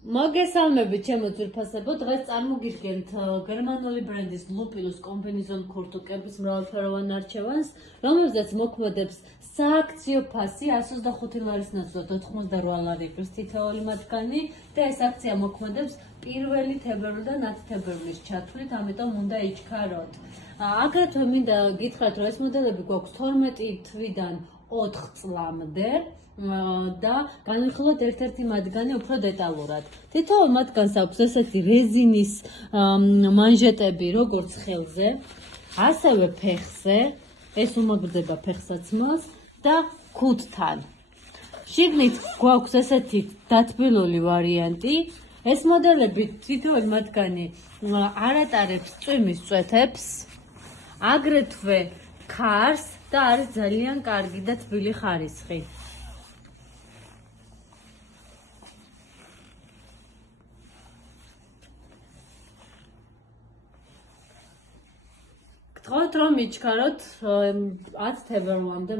მოგესალმებით ჩემო ძვირფასებო, დღეს წარმოგიდგენთ გერმანული ბრენდის ლუპილუს კომბინეზონ ქურთუკების მრავალფეროვან არჩევანს, რომელზეც მოქმედებს სააქციო ფასი 125 ლარის ნაცვლად 88 ლარი იყრის თითოეული მათგანი და ეს აქცია მოქმედებს 1 თებერვლიდან 10 თებერვლის ჩათვლით, ამიტომ უნდა იჩქაროთ. აგრეთვე მინდა გითხრათ, რომ ეს მოდელები გვაქვს 12 თვიდან 4 წლამდე. და განვიხილოთ ერთ-ერთი მათგანი უფრო დეტალურად. თითოეულ მათგანს აქვს ესეთი რეზინის მანჟეტები, როგორც ხელზე, ასევე ფეხზე, ეს უმაგრდება ფეხსაცმელს და ქუდთან. შიგნით გვაქვს ესეთი დათბილული ვარიანტი. ეს მოდელები თითოეული მათგანი არ ატარებს წვიმის წვეთებს, აგრეთვე ქარს და არის ძალიან კარგი და თბილი ხარისხი. გთხოვთ რომ იჩქაროთ 10 თებერვლამდე